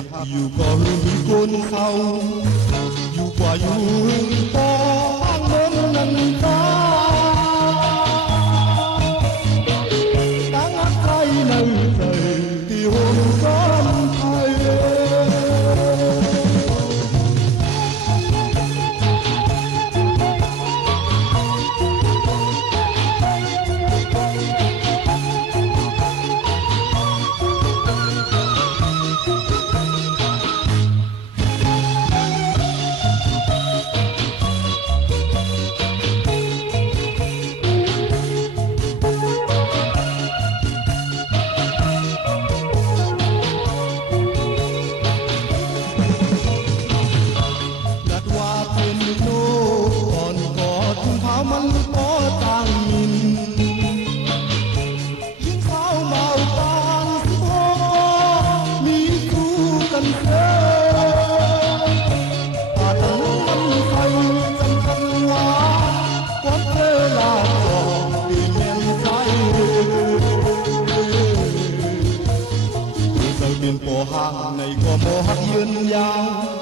หักอยู่ก็หึงคนเขาอยู่กว่าอยู่หึงปองเมืองนันทาตั้งใจนั่งใจที่ห่มซ้อนไทยnày có mô hát dương giang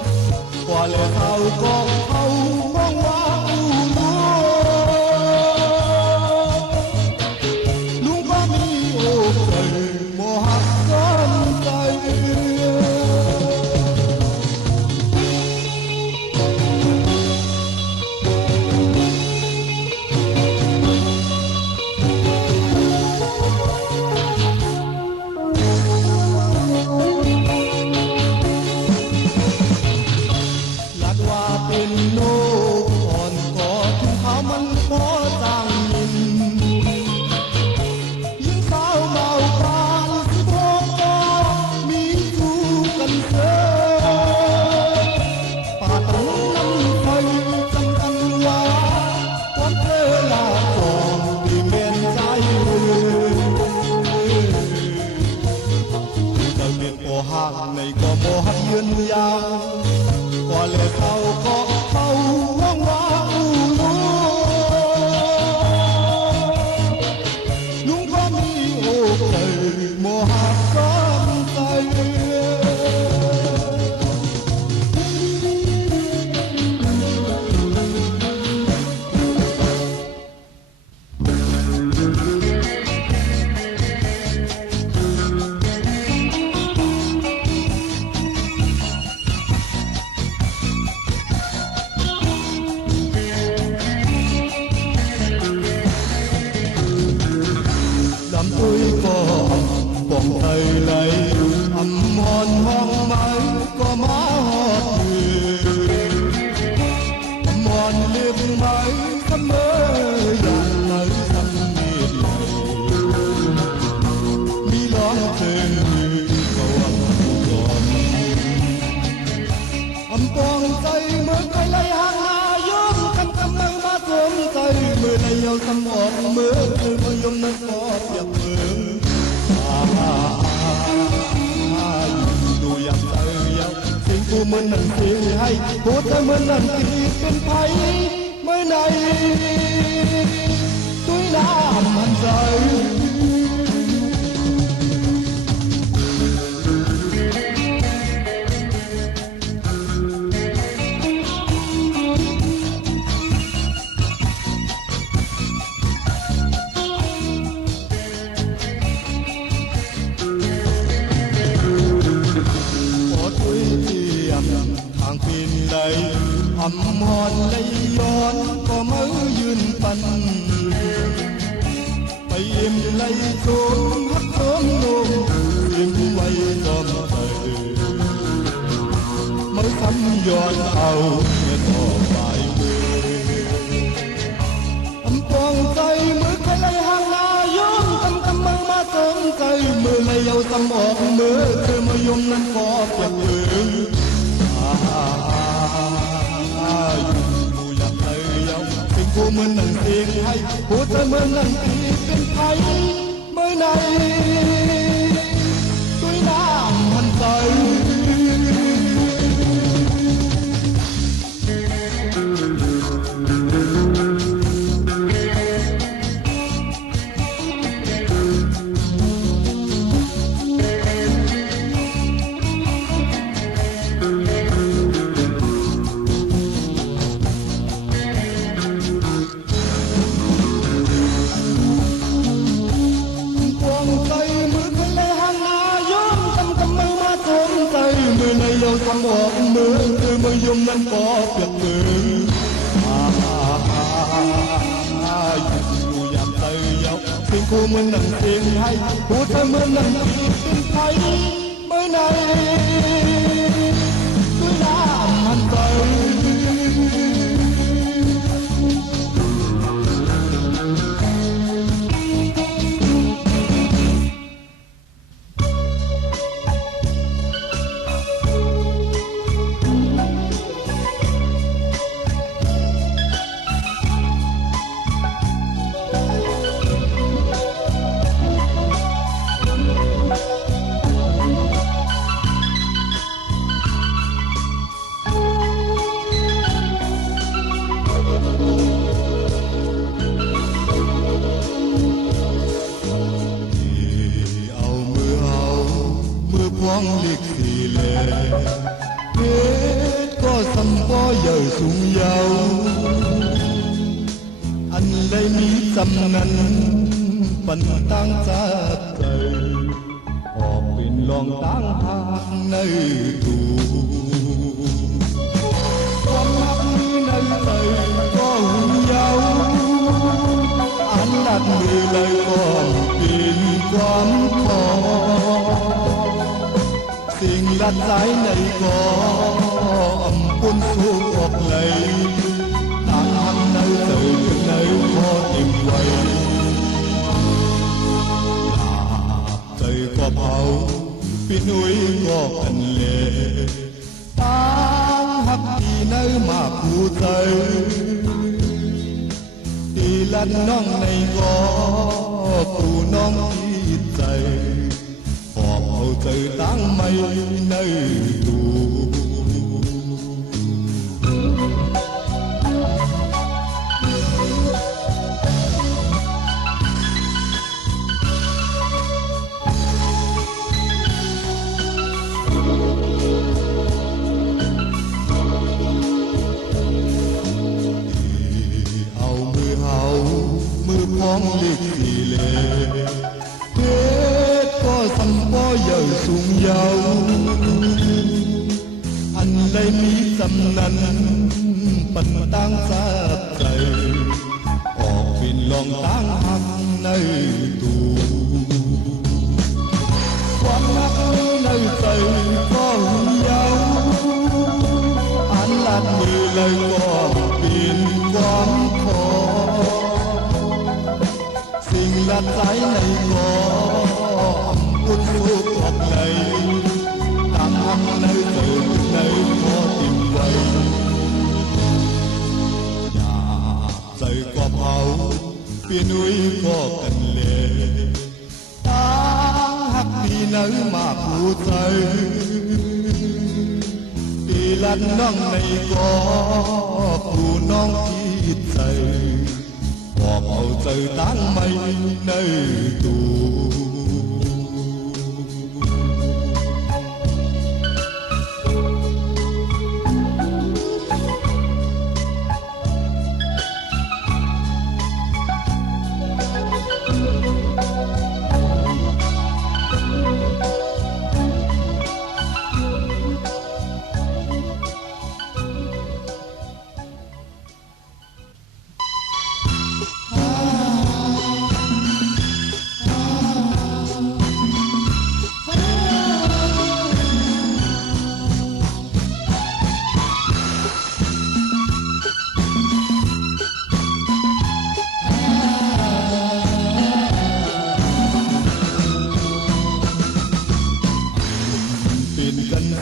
qua lời thao có thâu bóng hoa luôn có mi ô trời mô hát con tay này có mô hát dương giang qua lời thao có thâu hoang hoa luôn có mi ô trời mô hát con tay tôi còn thầy lấy âm hòn hoang mãi có má hót người âm hòn liệp mãi thắm mơ dàn nơi thăm miệt mi lón trên cầu âm còn tay mới cây lấy hàng hà yếm căm căm mơ má thơm tay mưa này nhau thăm hòn mưa từ mơ yếm nó có đẹp mưaดูอย่างเธอยังสิ่งกูมันนั่นเสียให้หัวใจมันนั่นกีดเป็นไผ่เมื่อไหนตุ้ยน้ำมันใจทางปีนใดอำหอนเลยย้อนก็มือยืนปันไปอิ่มเลยโสมฮักโสมโนมยิ้มไว้จอมใจไม่ทำย้อนเอาไม่ต่อไปอำปองใจมือใครเลยห่างนาย้อนกำมือมาเติมใจมือเลยเอาตำออกมือเธอมายมนั้นก็เปียกมืออยู่อย่างไรยังสิ่งกูมันนั่งเสียงให้หัวใจมันนั่งตีเป็นไผ่เมื่อไหนด้วยน้ำมันใจ ำออกมือคือมือยมนั้นก็เปียกมืออยู่อย่างใจเยาเสียงคู่เหมือนนั่งเสียงให้พูดเธอเหมือนนั่งเป็นไทยเมื่อไหร่ด้วยน้ำมันใจเล็กสีแลเพชรก็สัมปอใหญ่สูงยาวอันใดมีจำนั้นปันตั้งจากใจออกเป็นลองตั้งหากในตูความรักนี้ในใจก็หุ่นยาวอันดัดมือเลยก็เป็นความขอสิ่งลัดสายในก็อำปุ่นสูงออกเลยต่างหักในใจในพอเต็มไว้หาใจก็เผาพี่นุ้ยก็กันเลยต่างหักที่ในมาคู่ใจที่ลัดน้องในก็คู่น้องที่ใจเอาใจตั้งไม่ในตูเอามือเอามือพ้องเล็กสีเลก็สัมปอใหญ่สูงยาวอันใดมีจำนั้นปันตั้งสาใจออกเป็นลองตั้งหักในตูความรักในใจก็หุ่นยาวอันลัดมือเลยก็เป็นความขอสิ่งลัดสายในก็คุณลูกออกไหนตามหักในเติมในพอติดไว้อยากใจก็เผาพี่นุ้ยก็กันเลยตามหักพี่ไหนมาผู้ใจพี่ลันน้องในก็ผู้น้องที่ใจบอกเอาใจตั้งไม่ในตู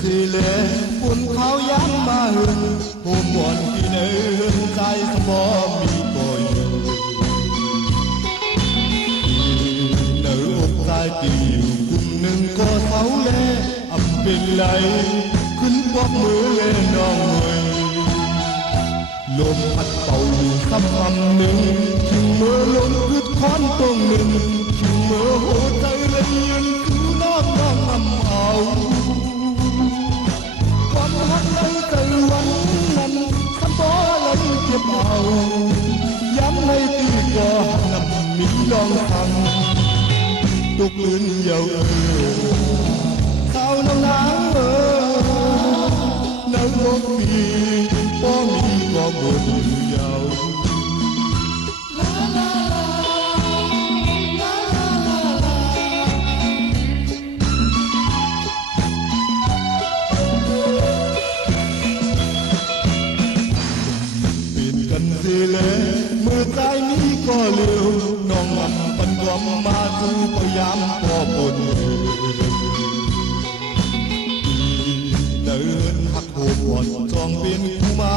สิเลปุ่นเขาย้ำมาหึงหัวมวนที่เนื้อใจสมอมีก็อยู่เนื้ออกใจตีอยู่กลุ่มหนึ่งก็เสาเล่อำเป็นไหลขึ้นปอบมือเล่น้องหน่อยลมพัดเป่าอยู่ซ้ำคำหนึ่งชิงเมื่อลมคืดค้อนตรงหนึ่งชิงเมื่อหัวใจละเอียดคือน้องน้องอำเอาหักในใจวันนั้นคำบ่เลยเจ็บเอาย้ำในตีก็นำมีลองทำตุกลืนเยาสาวน้องนาง ปีบ่มีก็หมดเยาวสิเลมือใจนี้ก็เร็วน้องมันปันกลมมาดูพยายามพอบนเดินหักโหดปอดจองเป็นคู่มา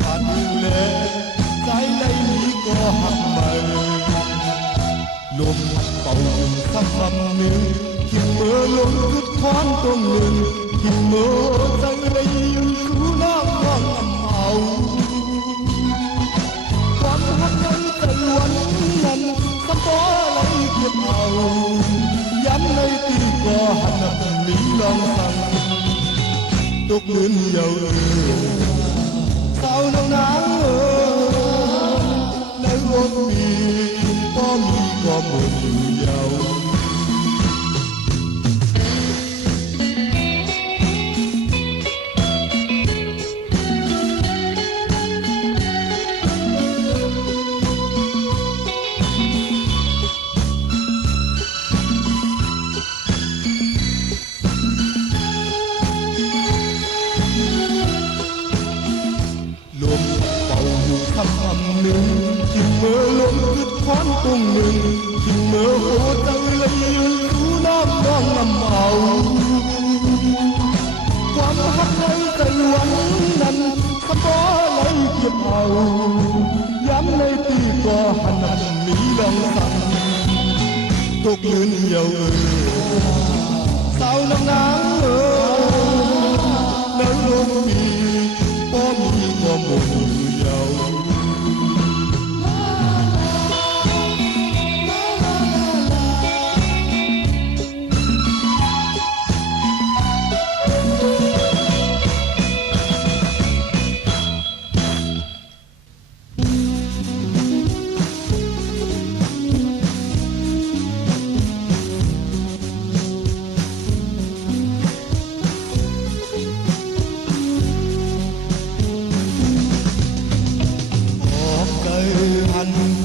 ผ่านดูแลใจไหลนี้ก็หักใหม่ลมเป่าสักคำหนึ่งทิ้งเมื่อลมยุดควันตรงหนึ่งทิ้งเมื่อใจไหลยืนคู่น้ำว่างเอาความหักนั้นแต่วันนั้นสัมปอไหลเก็บเอาย้ำในตีก็หันหนีลองสั่งตกลื่นเยาสาวน้องนางในวงปีก็มีก็หมดเยาคำหนึ่งที่เมื่อลมยุดควันตรงหนึ่งที่เมื่อโหดใจเลยยืนดูน้ำน้องน้ำเอาความหักในใจวันนั้นสะท้อนไหลเก็บเอาย้ำในตีก็หันหนีลองสั่งตกยืนเยาสาวน้ำนางแล้วลมปีก็มีก็หมดเยา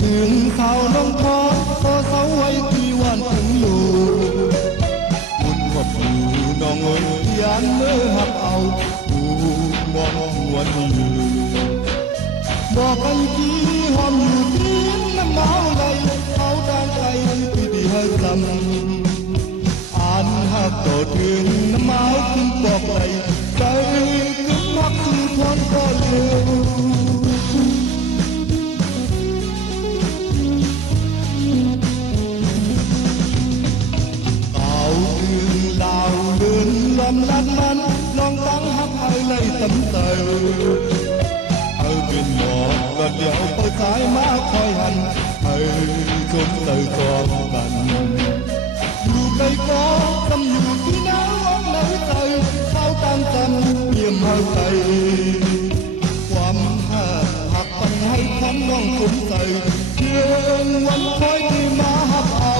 ถึงสาวน้องพอก็เสาไว้ที่วันถึงลูกบุญขอบอยู่น้องเอ๋ยยันเมื่อหักเอาผูมองหวนอยู่บอกกันที่หอมอยู่ที่น้ำเมาไหลเขาด้านใจที่ดีให้จำอ่านหักต่อถึงน้ำเมาขึ้นบอกไหลใจขึ้นมักคือทนก็เร็วลำลัดมันลองตั้งหักให้ไล่ตำเตยเอาเป็นหมอกก็เดี๋ยวไปสายมาคอยหันให้ชมเตยกองกันอยู่ไกลก็จำอยู่ที่น้ำอกไหนใจเขาตามจำเยี่ยมให้ใจความหักปันให้ทั้งน้องสมใจเพียงวันคอยที่มาหักเอา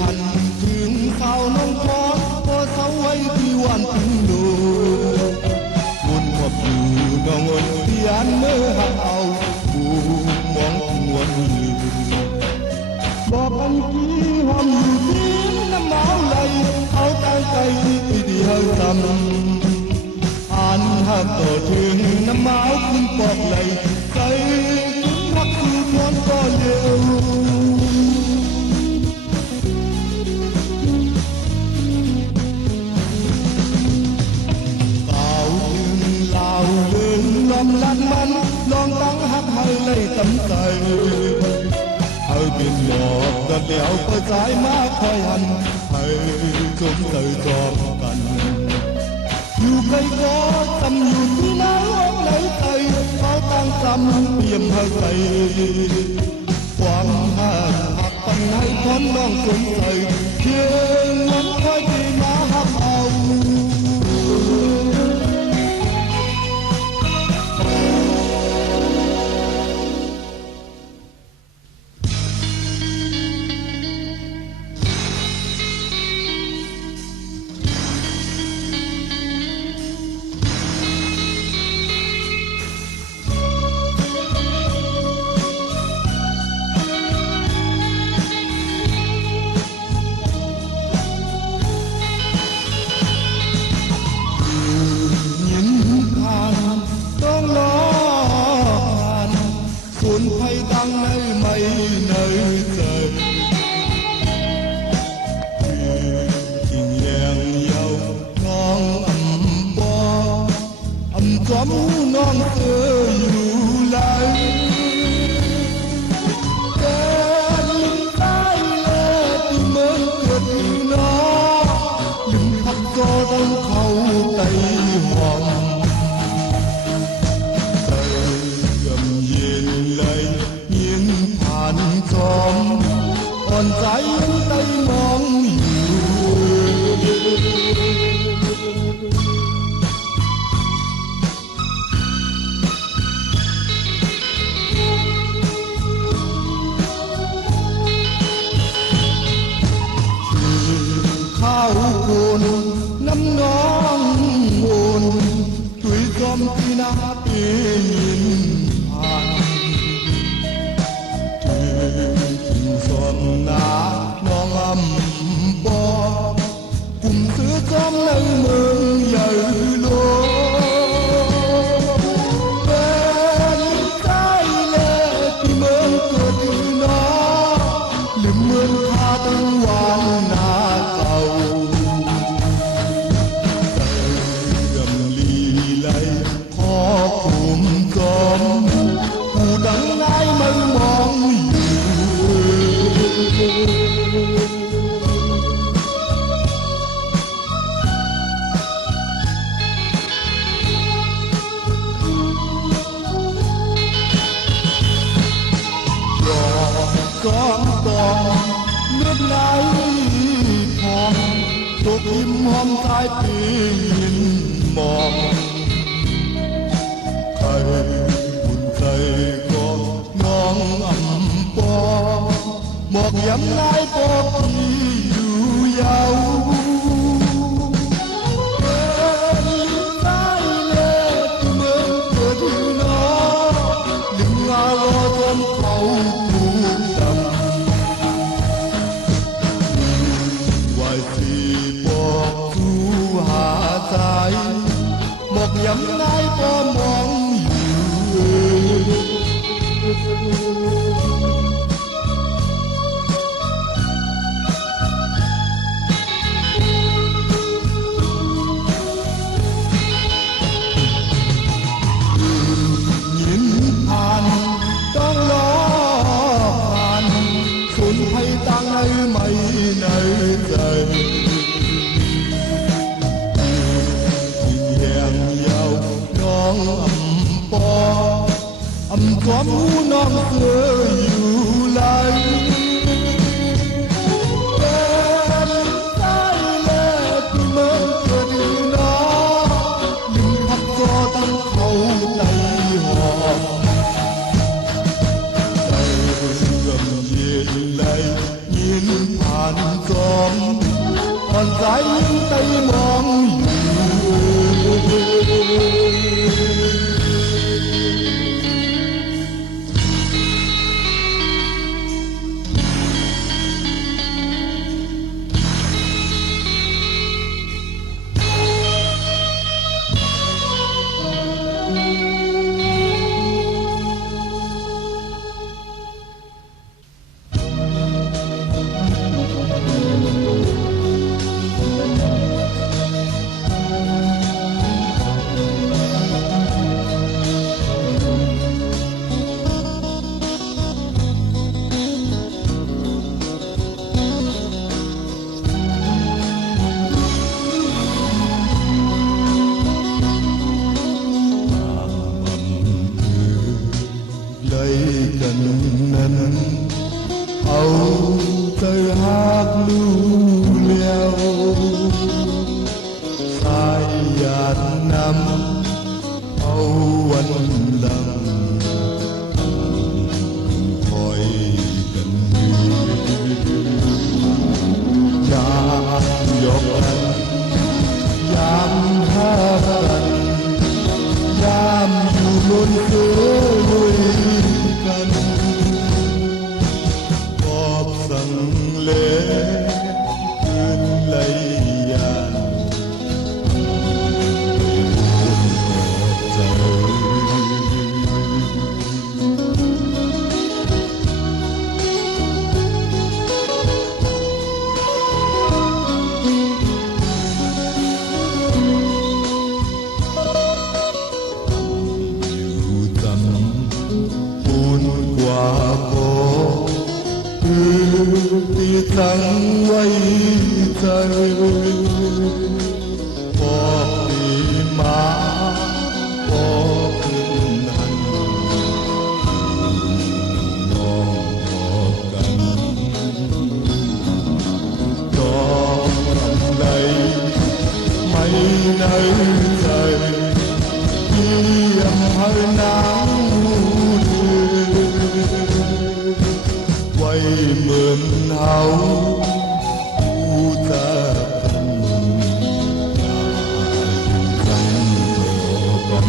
หันถึงสาวน้องพอก็เสาไว้ที่วันถึงดูบุญขอบอยู่น้องเอ๋ยที่อันเมื่อหักเอาผู้มองหวนอยู่บอกกันที่หอมอยู่ที่น้ำเมาไหลเอาตั้งใจที่ดีให้จำอ่านหักต่อถึงน้ำเมาขึ้นปอกไหลใจถึงรักคือทวนก็เร็วลำลัดมันลองตั้งหักให้ไล่ตำใจให้เป็นหลอกกันเดี๋ยวไปสายมาคอยหันให้จมใจจอมกันอยู่ไกลก็จำอยู่ที่น้ำอกไหนใจเขาตั้งจำเปี่ยมให้ใจความหักปันให้คนน้องสนใจเพียงวันคอยที่มาหักเอา xóm non xưa dù lại tên tay lệ tìm mến cướp nó đừng thắt cho đông khâu tay hòm tay gầm nhìn lấy nhìn than xóm còn trái tay mong khao cồn năm nón buồn tuổi gom khi na nhìn hàng tình giòn ná non âm bò cùng sữa gom nâng mương dày lúa bên trái lệ tìm ơn cờ nó liềm mương tha từng hoàn na cầu gầm lì lay khó cùng cơm cụ đắng ai mênh mong con nước nái hòm thuộc im hôm thái tình mòn thầy buồn thầy có ngon ẩm po một dám nái po thì dù giàu một dặm nay có mong nhìn than đang lo than xuân hay tăng ấy mây này trời ấm xóm non xưa dù lại bên trái lệ tìm ơn cờ nó đừng thắt cho tăng khâu tay hòm tay gầm nhìn lấy nhìn than xóm còn trái những tay mong âu cây hát lưu leo sai nhạt năm âu anh lầm khỏi gần cha giọt anh dám hát anh dám dù luôn cứ đôi cần lễ tuyên lấy dàn nơi trời em hơi nắng quay mượn hậu ta thân mình chẳng còn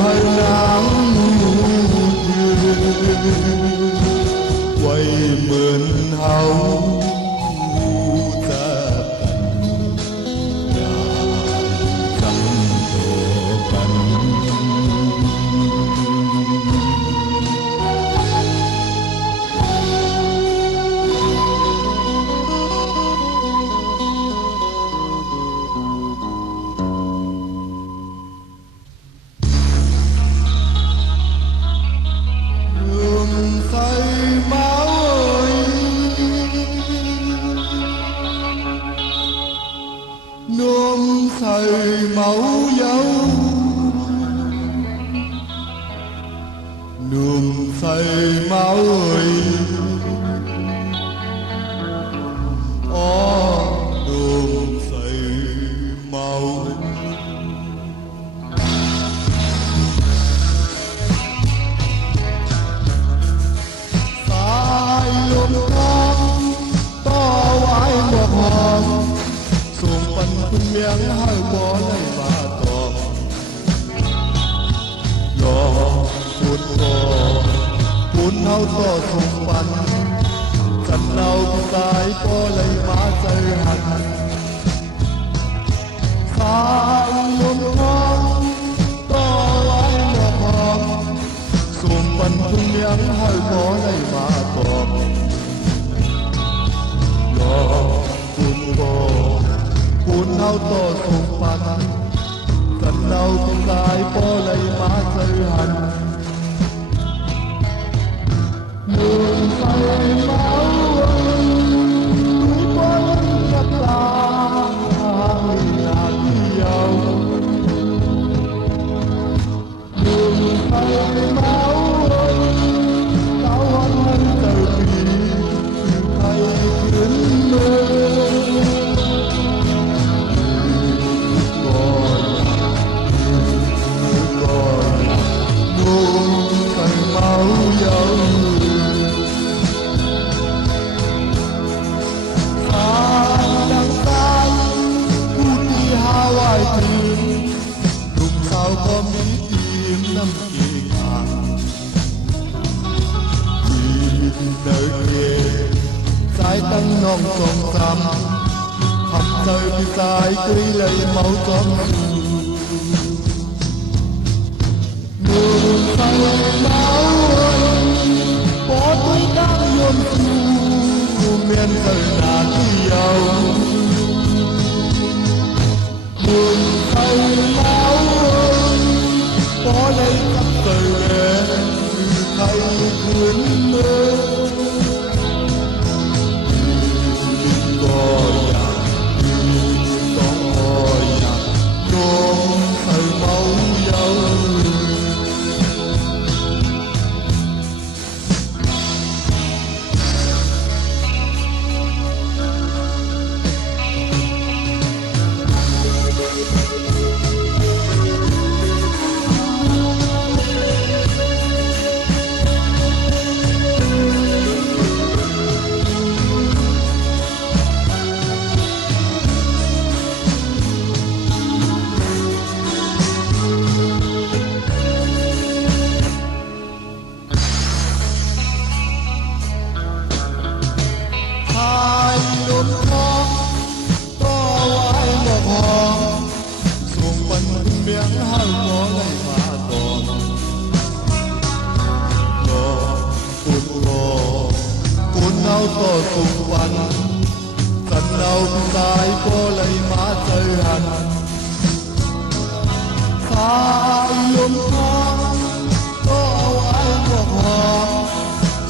hơi nắng quay mượn hậu ta chẳng tổ cần nôm say máu dấu nôm say máu ơi nôm say máu sai lùm con to quái một hòn xuồng bánh khung miếng hơi bỏ lấy bà tòm gió cuốn hao to xuồng bánh chẳng nào cái bỏ lấy má chơi hành sang luôn ngon to ai một hòn xuồng bánh khung miếng hơi bỏ lấy bà tòm gió cuốn hao to xuồng bánh chẳng nào cái bỏ lấy má chơi hành đường say máu túi quấn ngập là nhà yêu đường say máu tao hơn trời vì thay chuyến mơ có mỹ tim năm kỳ hàng vì nơi kia trái tăng non son xăm hầm trời bị trái quý lấy máu tròn đường say máu có túi đang yếm su miền trời đã yêu đường say máu có lấy khắp trời về thay cuốn mơ có nôm say máu dấu lâu dài có lấy má chơi hẳn xa luôn tháng có áo ái của hoa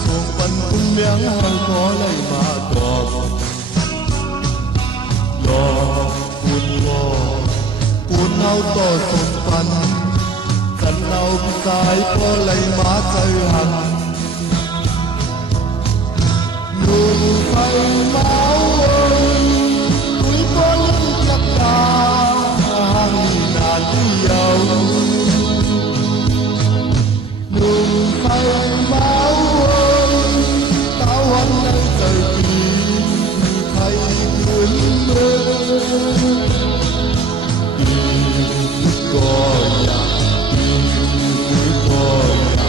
xuống phần cung miếng hơi có lấy má đọc lo cuốn áo to xuống phần dần lâu dài có lấy má chơi hẳn đường tay máu ơi núi có lưng chắc đá hàng nghìn ngàn đi dầu đường tay máu ơi tao hắn nơi trời kỳ thay quyến mơ đi coi nhà đi coi nhà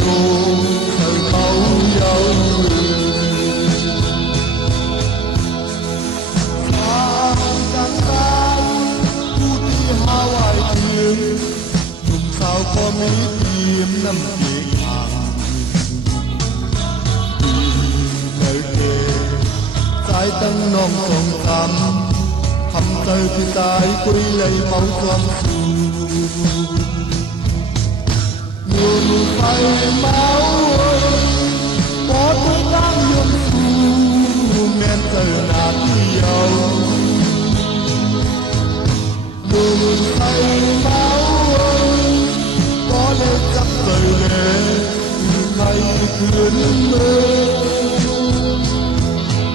đường tay máu dầu có mấy tim năm tiếng hàng nơi kề trái tăng non sông cam thăm tay thì tay quy lấy máu xoan xù nguồn tay máu ơi có tôi đang nhung xù men trời nát dầu nguồn tay máu lên khắp đời lệ hay quyến mơ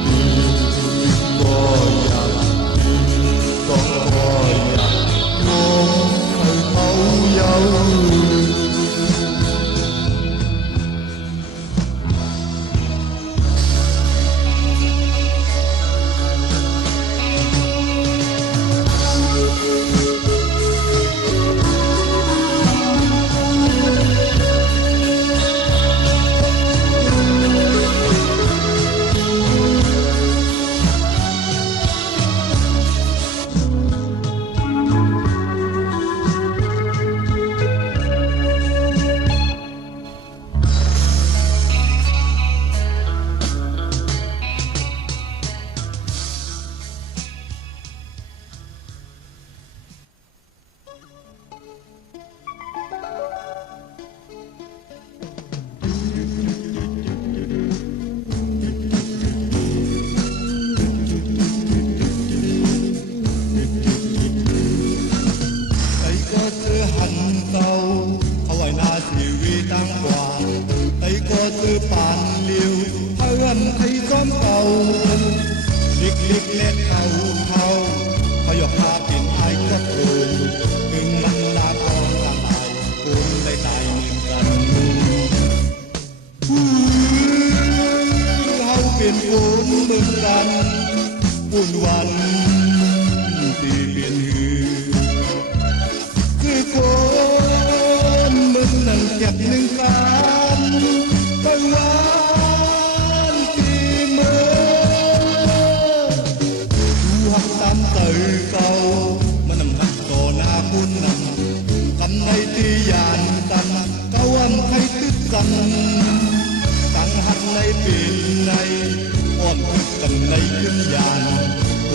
đi coi nhà đi coi nhà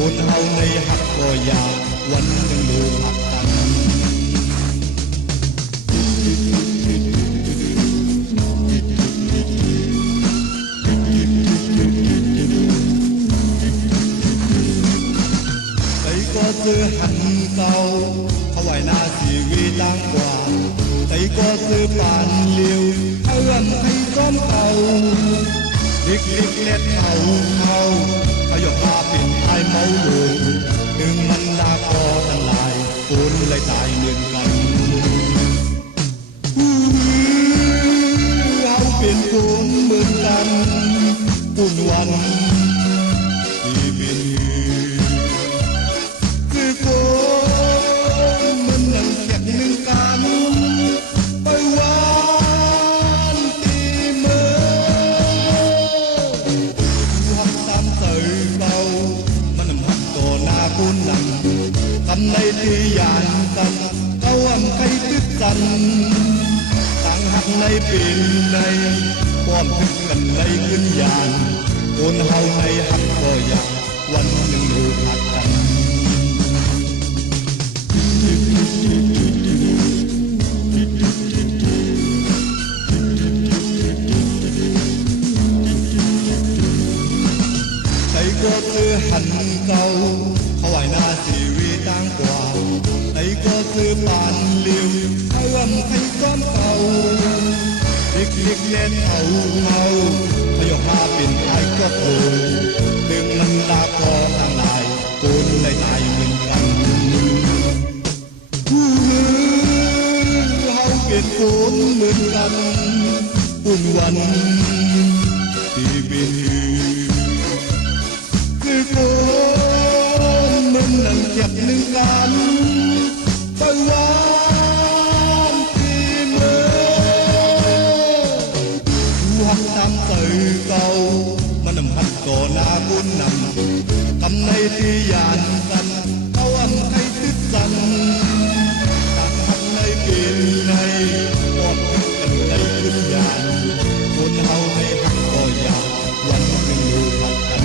ngôn hay thấu dấu nay bên đây quan thức cần lấy kinh dàn ôn hầu nay hắt cờ giặc วันหนึ่งเราขาดกันใครก็คือหันเก่าเขาไหวหน้าสีวีตั้งกว่าใครก็คือปานเลี้ยวเขาว่าใครก้อนเก่าเล็กๆเล่นเอาพยกหาเป็นไอ้ก็โผล่ดึงน้ำตาคอต่างลายโกนในตายเหมือนกันเขาเป็นโกนเหมือนกันอุ่นวันที่เป็นคือโกนมันนั่งเก็บหนึ่งกันไปวันที่เมื่อหักตามใจเก่ามันนำพัดก่อหน้าบุญนำทำในที่ยานกันเขาอันให้ติดสันตัดทำในเป็นในปอดกันในบุญญาณคนเฮาให้หักก่อยาวันหนึ่งอยู่หักกัน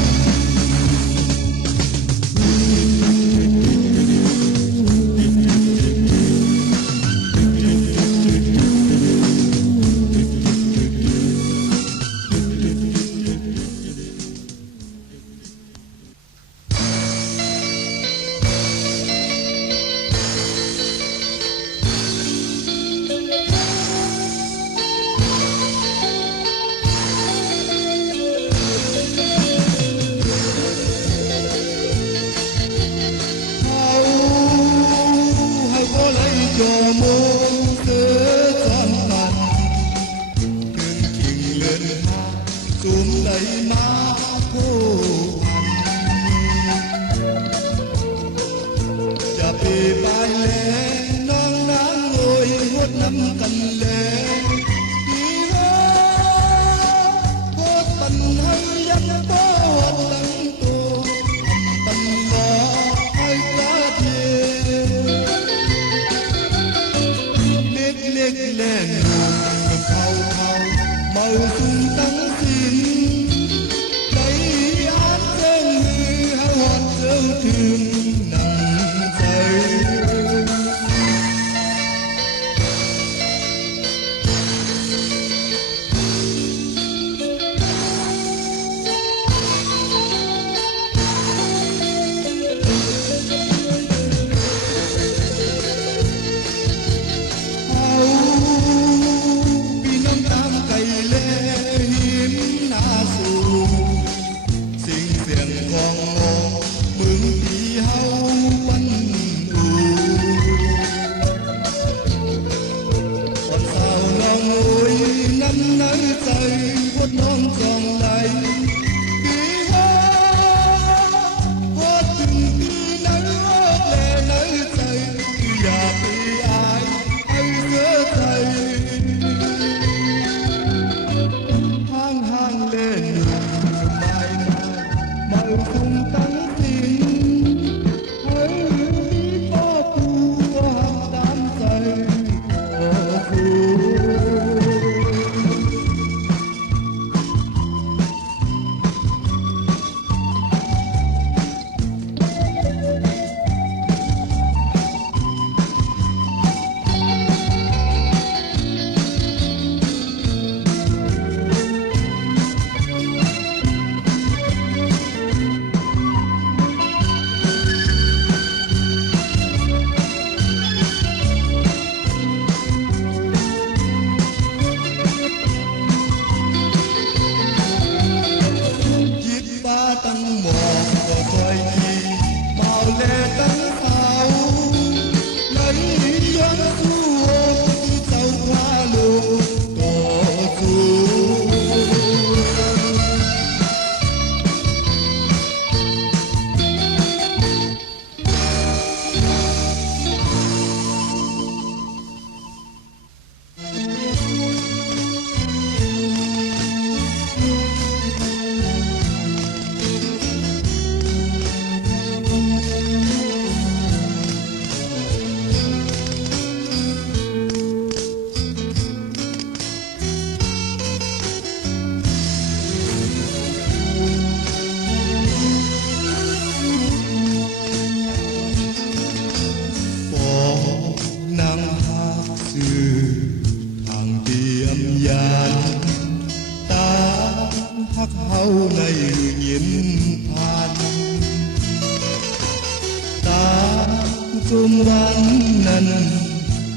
chung gắn nần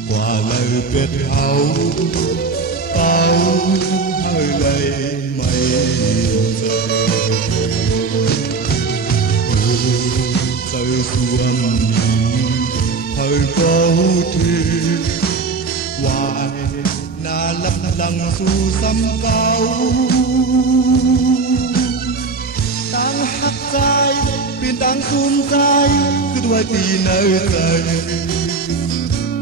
qua lời tuyệt hậu tao hơi lấy mây trời trời xuân thời câu thủy hoài na lấp lăng su sắm cao tăng hắc dài biên tăng xuân dài cứ đuôi tì nơi trời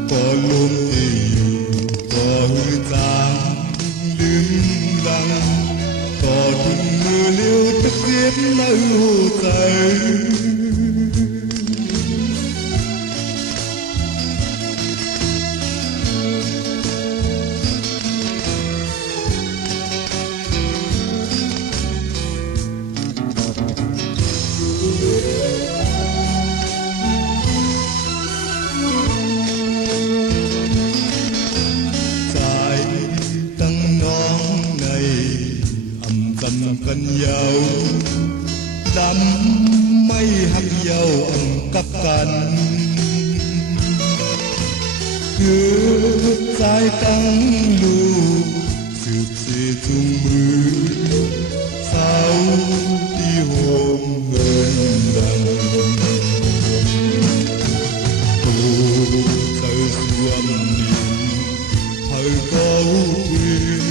có luôn tình có hư giang lưng lăng có thùng mưa liêu tức giết nơi hồ trời cần dầu đắm mây hạt dầu ông các cành cứ dài căng lù sụp xê chung mưa sao đi hôm bên đằng ô trời xuân niềm thời câu thuyền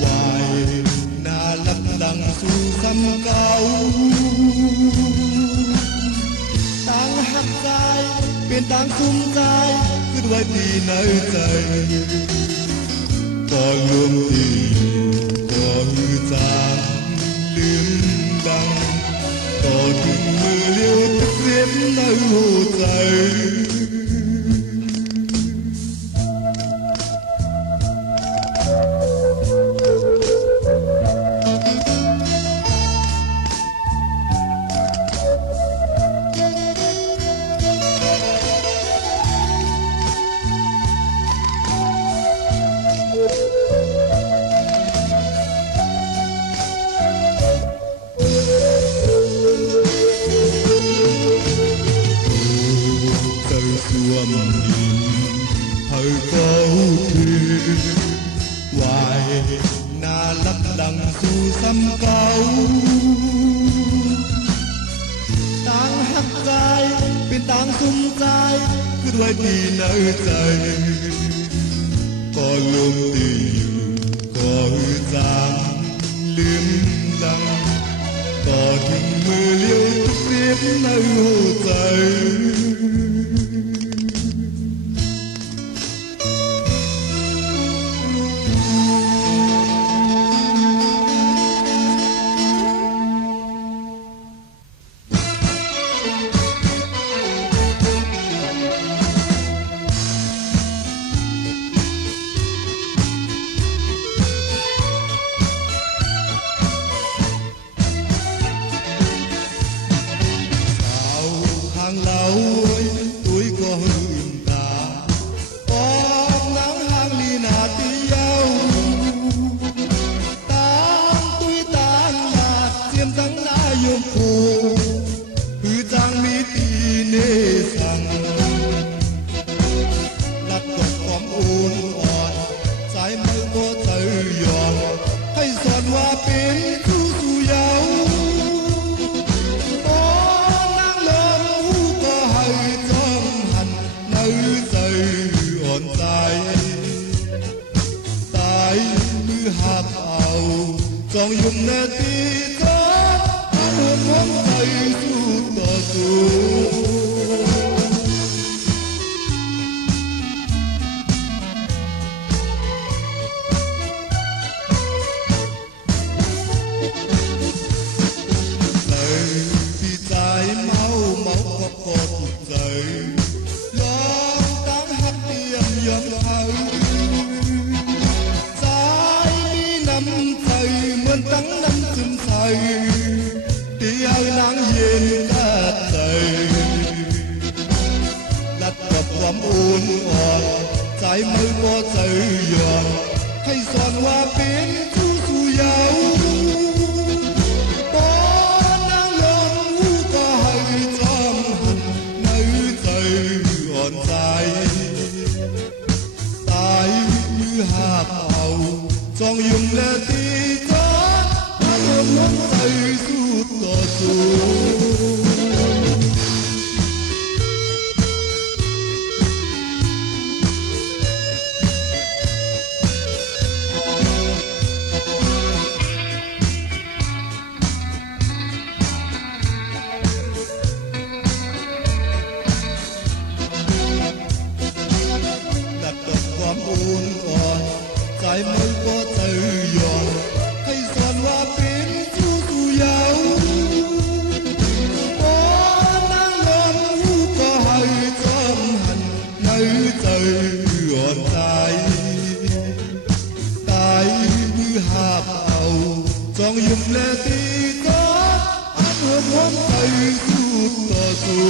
hoài lăng su xăm cao tăng hắc dài biên tăng sung dài cứ đuôi tì nơi trời có luôn tình có hư giang liêm đăng có thùng mưa liêu tức giết nơi hồ trời xuân thời câu thuyền hoài na lấp lăng su xăm cao tăng hắc dài biên tăng sung dài cứ đuôi tì nơi trời có luôn tình có hư giang liêm lăng có thùng mưa liêu tức giết nơi hồ trời hàng lâu tuổi có hương ta con nắng hàng ly nà tí dâu tan tuổi tan bạc chiêm trắng na yom phù hư trang mi tì nê sang lặt gọt khóm ôn ọt trái mây có trời giòn hay giòn hoa bên thu su dâu hạt ảo trong dùng nè tí có hương hương thầy su tờ su đời thì trái máu máu có cột dậy lo tăng hạt tiêm yếm thầy tăng năm xuân thầy đi ơi nắng hiền cát thầy đặt gặpความôn ọt trái mây có trời giòn hay giòn hoa bên thu su dâu có nắng lớn có hay trong nơi trời trong yung lệ tí gió ta luôn muốn tay rút tỏ xuống đặt tậpความอุ่นอ่อนใจไม่ก็ใจหย่อนให้สอนว่าเป็นสู้สู้ยาวโอ้นั่งยอมหูก็ให้จอมหันในใจอ่อนใจตายมือหาบเอาจองยุ่มแลตีก็อันหัวผมใจสู้ต่อสู้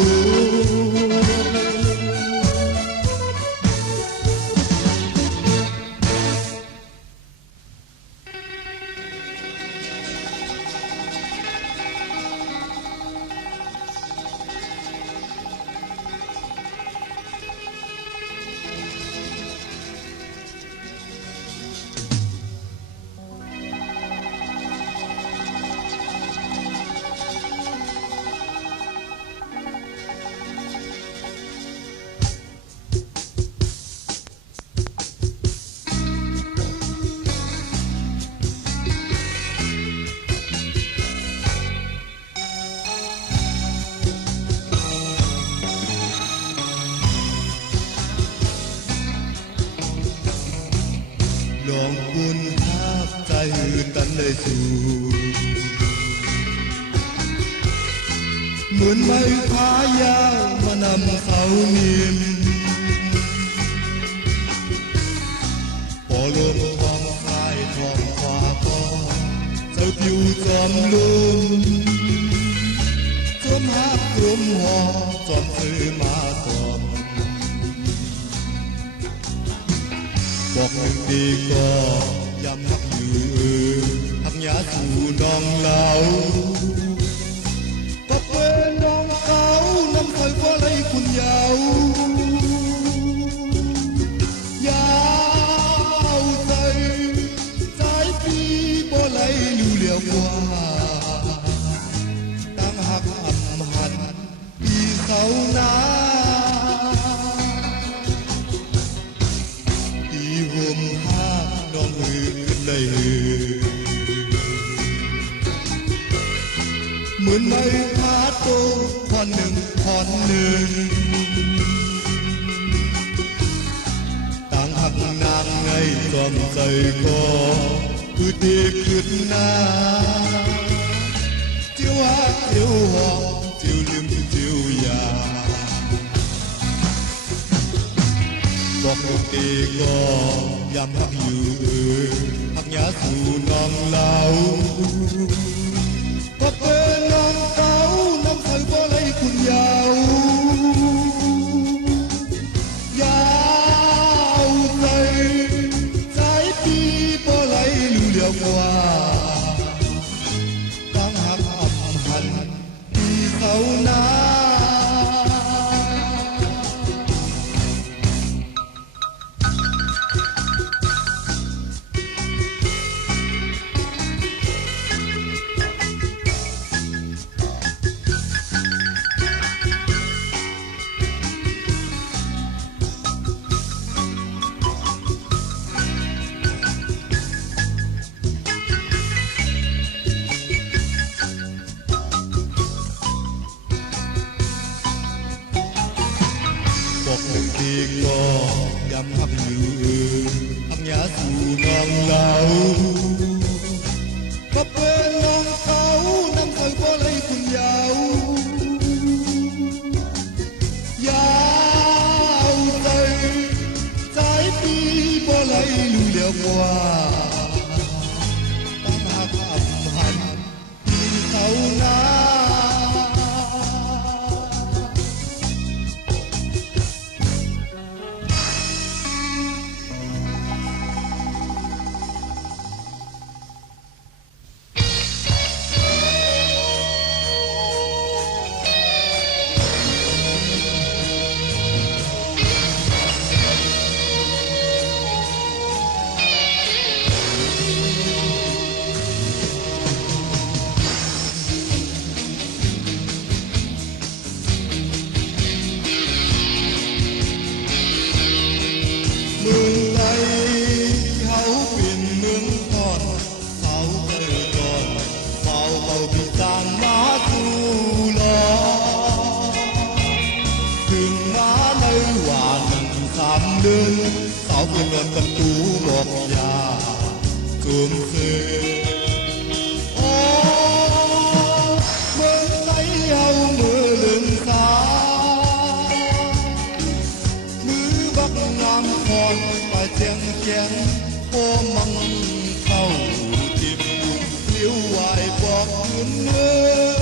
ลองคุณทักใจตันเลยสู่เหมือนไม้พายาวมานำเขานิ่มพอเริ่มท้องคายท้องฟ้าก็เจ้าผิวจอมลุมจมหักกลมหอจอมซื้อมาตอมบอกหนึ่งดีก็ย้ำนักอยู่ทักยาสู่น้องเหลาก็เป็นน้องเขาน้ำคอยฟ้าไหลคุณยาวยาวใจสายปีบ่ไหลอยู่เหลียวกว่าตั้งหักอำหันปีเสาหน้าห่มผ้าน้องหือขึ้นได้เหมือนไม้พาโตท่อนหนึ่งท่อนหนึ่งต่างหักนางไงจอมใจก็คือตีขึ้นหน้าเจียวหักเจียวหอมเจียวลืมเจียวยาบอกลูกตีก็ย้ำหักอยู่หักยาสู่น้องเหลาก็เป็นน้องเขาน้ำเคยบ่ไหลคุณยาวยาวใจสายปีบ่ไหลเหลียวกว่าตั้งหักอำหันปีเสาหน้าบอกหนึ่งทีก็ย้ำหักอยู่หักยาสู่น้องเหลาก็เป็นน้องเขาน้ำเคยบ่ไหลคุณยาวยาวใจสายปีบ่ไหลลู่เหลียวกว่าตั้งหักอำหันปีเสาหน้า đường má nơi hòa nặng sám đơn sao vươn non cầm tú một nhà cơm xê ô mưa lấy hầu mưa lớn xa mưa bắc nam hòn và chén chén ô măng thầu tìm liêu hoài bọt nước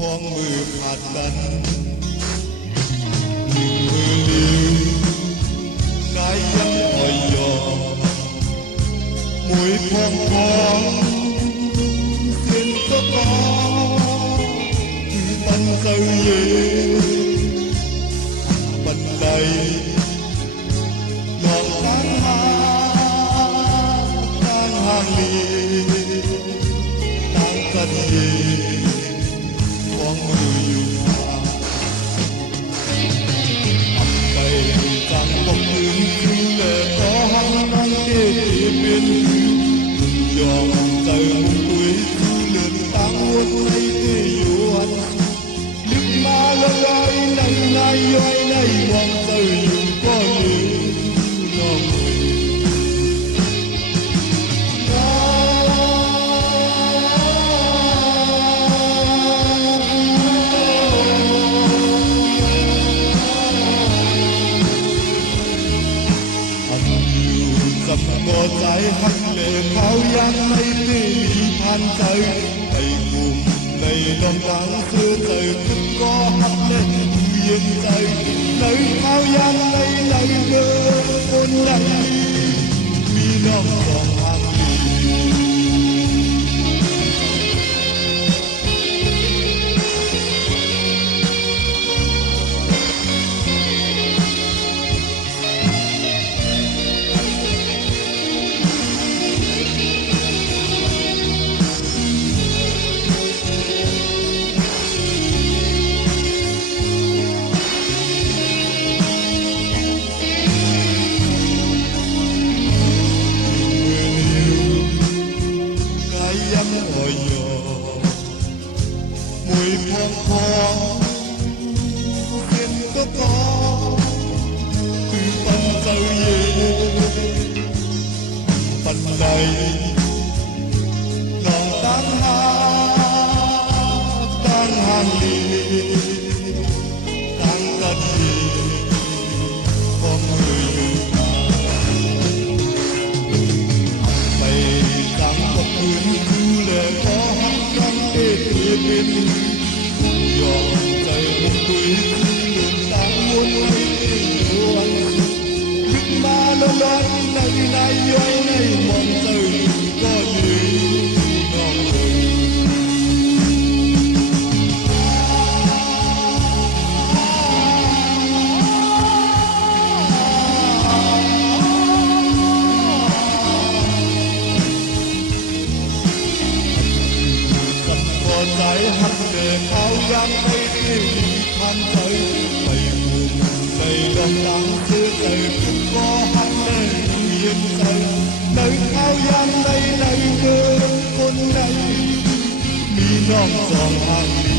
พ้องมือขาดกันหนึ่งมือลืมกายยังอ่อยยอมวยพองพองเส้นก็พอคือตันเซเยบันไดลองตั้งหาตั้งห่างลีตั้งกันเยพ้องมืออยู่จังบอกถึงคือแหล่ขอหังนั่งเกที่เป็นยอมใจมุ่งคุยคือเลื่อนตั้งวนในที่อยู่หันลึกมาละลายในย้อยในมองใจอยู่ก็ลืมน้องกับก็ใจหักเล่เขายังไม่ได้มีพันใจในกลุ่มในลำดังเสื้อใจขึ้นก็หักเล่นเย็นใจในเขายังในเดินคนไหนมีน้องสองทางดีมวยพองพองเส้นก็พอคือปันเจ้าเย่ปันไหลลองตั้งหาตั้งห่างลีตั้งกันดีของมืออยู่ไปตั้งกับพื้นคือแหล่ขอหักกันเอ็ดเป็นยอมใจมุ่งคุยคือเลื่อนตั้งวนในที่วันลึกมาละลายในย้อยในมองใจก็ลืมน้องใจหักเล่เขายังไม่ได้มีพันใจไปหุ่นไปดองดังเสื้อใจผมก็หักเล่เย็นใจในเขายังในเดินคนไหนมีน้องสองทางดี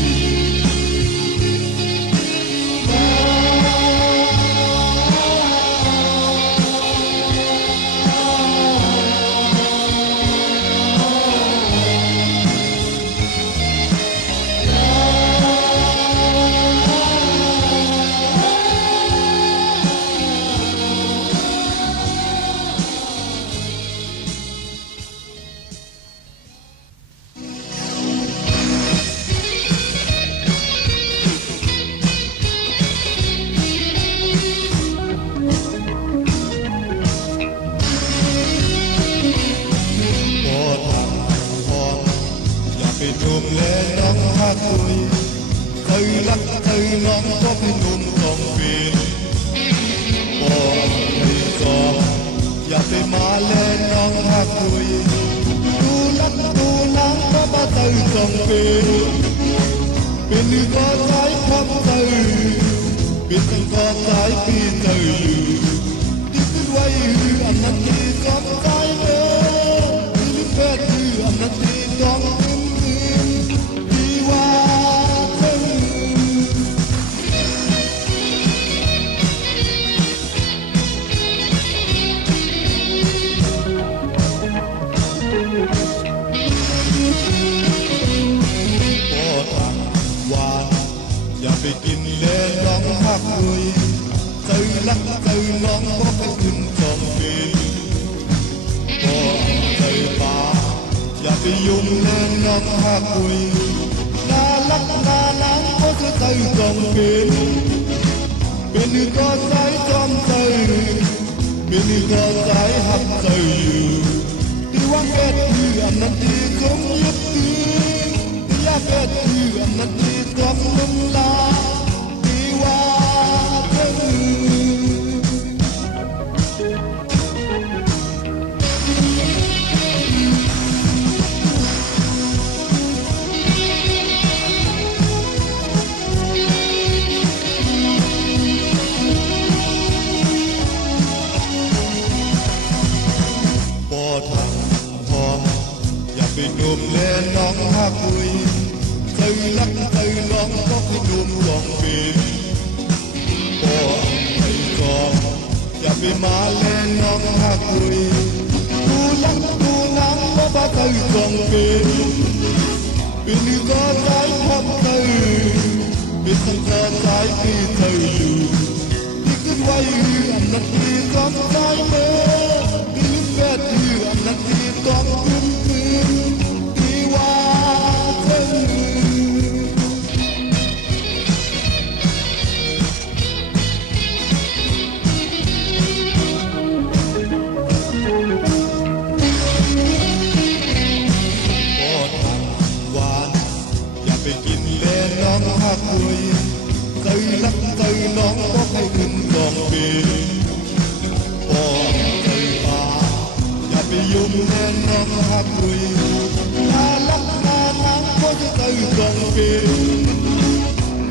หนุ่มและน้องหักคุยเคยรักเคยน้องก็เป็นหนุ่มต้องเป็นบอกให้จอบอย่าไปมาและน้องหักคุยดูนักดูนังก็มาเติมต้องเป็นก็ใจความเติมเป็นตั้งก็ใจปีเติมที่ขึ้นไว้อันนั้นที่จอมใจเดิมที่แปดคืออันนั้นที่จอมไปกินเล่นน้องหักคุยใจรักใจน้องก็ไปขึ้นจอมเป็นก็ใจป่าอย่าไปยุ่งเล่นน้องหักคุยน่ารัก องเป็นก็สายจอมใจเป็นก็สายหักใจที่ว่างแก่ที่อันนั้นที่คงยึดถือที่ยากแก่ที่อันนั้นที่จอมลุ่มลาที่ว่าเธอเป็นหนุ่มแน่น้องหักคุยเคยรักเคยลองก็ให้หนุ่มลองเป็นบ่ให้จองอย่าไปมาแน่น้องหักคุยดูลังดูน้ำก็บ่เคยจองเป็นก็สายความเคยเป็นสังขารสายที่เคยอยู่ที่ขึ้นไว้อันนั้นที่จอมใจเมื่อที่ลืมแก่ที่อันนั้นที่จอมขึ้นเคยรักเคยน้องก็ให้ขึ้นลองเป็นบ่เคยมาอย่าไปยุ่งแน่น้องหักคุยถ้ารักนานนักก็จะเคยลองเป็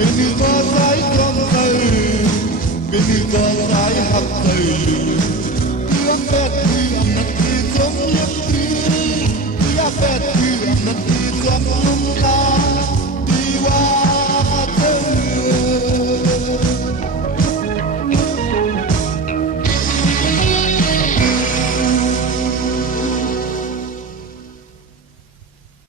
นก็สายจอมเคยเป็นก็สายหักเคยเรื่องแค่